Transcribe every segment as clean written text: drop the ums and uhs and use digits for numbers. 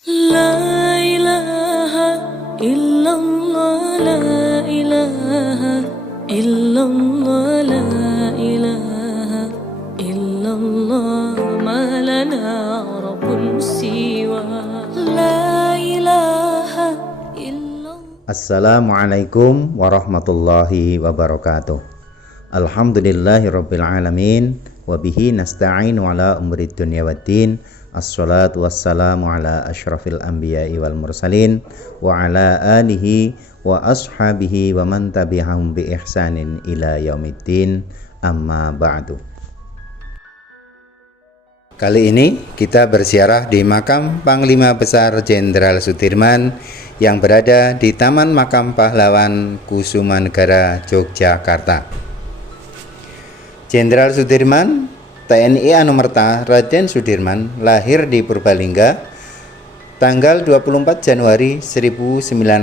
La ilaha illallah, la ilaha illallah, la ilaha illallah, ma lana rabbun siwa. La ilaha illallah. Assalamualaikum warahmatullahi wabarakatuh. Alhamdulillahirabbil alamin wa bihi nasta'inu ala umuri dunya waddin. Assalatu wassalamu ala asyrafil anbiya'i wal mursalin wa ala alihi wa ashabihi wa man tabi'ahum bi ihsanin ila yaumiddin, amma ba'du. Kali ini kita berziarah di makam Panglima Besar Jenderal Sudirman yang berada di Taman Makam Pahlawan Kusumanegara, Yogyakarta. Jenderal Sudirman TNI Anumerta Raden Sudirman lahir di Purbalingga tanggal 24 Januari 1916,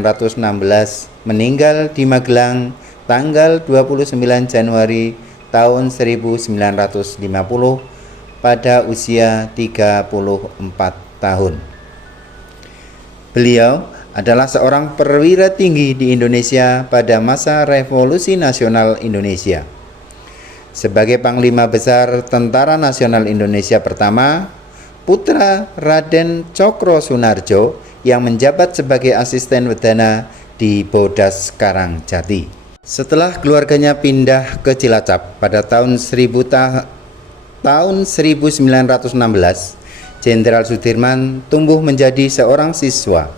meninggal di Magelang tanggal 29 Januari tahun 1950 pada usia 34 tahun. Beliau adalah seorang perwira tinggi di Indonesia pada masa Revolusi Nasional Indonesia. Sebagai Panglima Besar Tentara Nasional Indonesia pertama, putra Raden Cokro Sunarjo yang menjabat sebagai asisten wedana di Bodas Karangjati. Setelah keluarganya pindah ke Cilacap pada tahun 1916, Jenderal Sudirman tumbuh menjadi seorang siswa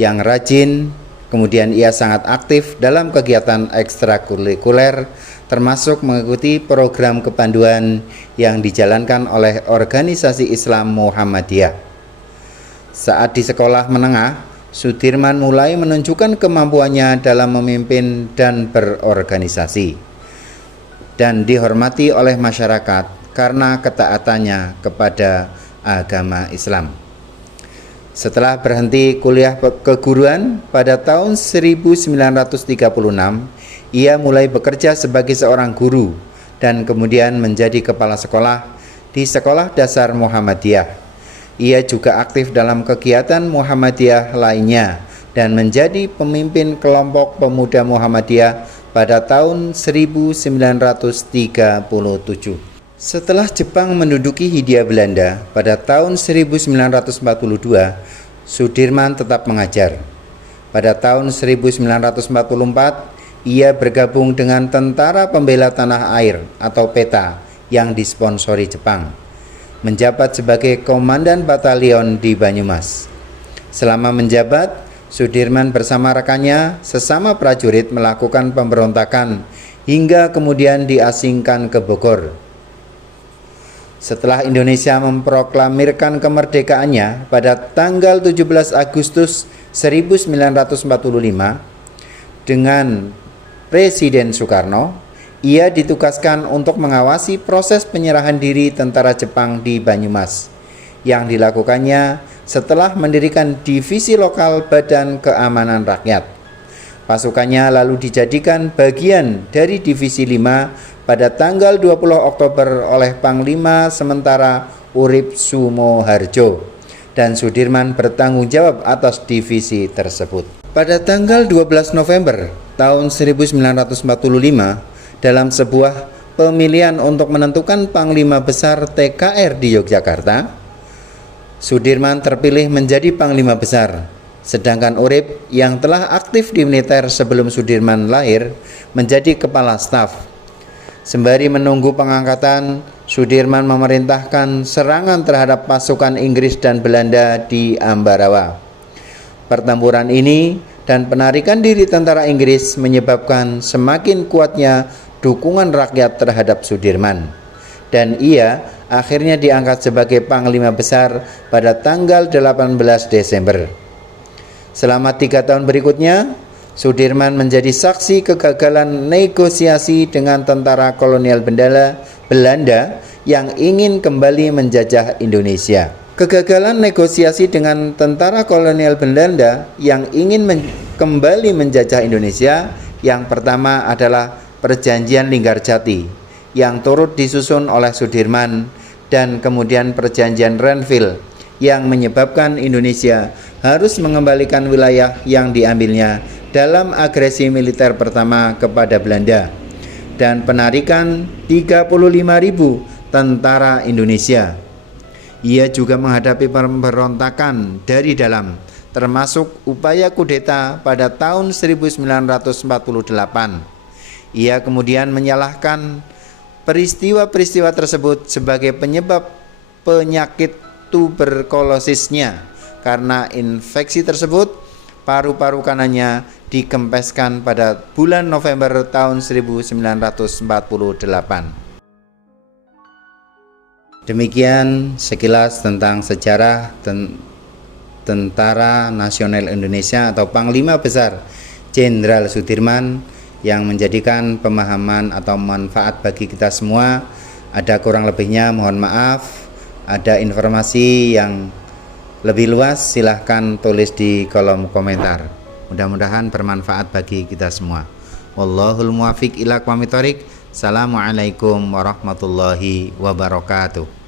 yang rajin. Kemudian ia sangat aktif dalam kegiatan ekstrakurikuler, termasuk mengikuti program kepanduan yang dijalankan oleh organisasi Islam Muhammadiyah. Saat di sekolah menengah, Sudirman mulai menunjukkan kemampuannya dalam memimpin dan berorganisasi, dan dihormati oleh masyarakat karena ketaatannya kepada agama Islam. Setelah berhenti kuliah keguruan pada tahun 1936, ia mulai bekerja sebagai seorang guru dan kemudian menjadi kepala sekolah di Sekolah Dasar Muhammadiyah. Ia juga aktif dalam kegiatan Muhammadiyah lainnya dan menjadi pemimpin kelompok pemuda Muhammadiyah pada tahun 1937. Setelah Jepang menduduki Hindia Belanda pada tahun 1942, Sudirman tetap mengajar. Pada tahun 1944, ia bergabung dengan Tentara Pembela Tanah Air atau PETA yang disponsori Jepang, menjabat sebagai komandan batalion di Banyumas. Selama menjabat, Sudirman bersama rekannya sesama prajurit melakukan pemberontakan hingga kemudian diasingkan ke Bogor. Setelah Indonesia memproklamirkan kemerdekaannya pada tanggal 17 Agustus 1945 dengan Presiden Soekarno, ia ditugaskan untuk mengawasi proses penyerahan diri tentara Jepang di Banyumas yang dilakukannya setelah mendirikan divisi lokal Badan Keamanan Rakyat. Pasukannya lalu dijadikan bagian dari Divisi 5 pada tanggal 20 Oktober oleh Panglima Sementara Urip Sumoharjo, dan Sudirman bertanggung jawab atas divisi tersebut. Pada tanggal 12 November tahun 1945, dalam sebuah pemilihan untuk menentukan Panglima Besar TKR di Yogyakarta, Sudirman terpilih menjadi Panglima Besar, sedangkan Urip yang telah aktif di militer sebelum Sudirman lahir menjadi Kepala Staf. Sembari menunggu pengangkatan, Sudirman memerintahkan serangan terhadap pasukan Inggris dan Belanda di Ambarawa. Pertempuran ini dan penarikan diri tentara Inggris menyebabkan semakin kuatnya dukungan rakyat terhadap Sudirman, dan ia akhirnya diangkat sebagai Panglima Besar pada tanggal 18 Desember. Selama 3 tahun berikutnya, Sudirman menjadi saksi kegagalan negosiasi dengan tentara kolonial Belanda yang ingin kembali menjajah Indonesia. Kegagalan negosiasi dengan tentara kolonial Belanda yang ingin kembali menjajah Indonesia yang pertama adalah Perjanjian Linggarjati yang turut disusun oleh Sudirman, dan kemudian Perjanjian Renville yang menyebabkan Indonesia harus mengembalikan wilayah yang diambilnya dalam agresi militer pertama kepada Belanda dan penarikan 35.000 tentara Indonesia. Ia juga menghadapi pemberontakan dari dalam, termasuk upaya kudeta pada tahun 1948. Ia kemudian menyalahkan peristiwa-peristiwa tersebut sebagai penyebab penyakit tuberkulosisnya. Karena infeksi tersebut, paru-paru kanannya dikempeskan pada bulan November tahun 1948. Demikian sekilas tentang sejarah Tentara Nasional Indonesia atau Panglima Besar Jenderal Sudirman, yang menjadikan pemahaman atau manfaat bagi kita semua. Ada kurang lebihnya mohon maaf. Ada informasi yang lebih luas silahkan tulis di kolom komentar. Mudah-mudahan bermanfaat bagi kita semua. Wallahul muwaffiq ila aqwamit thoriq. Assalamualaikum warahmatullahi wabarakatuh.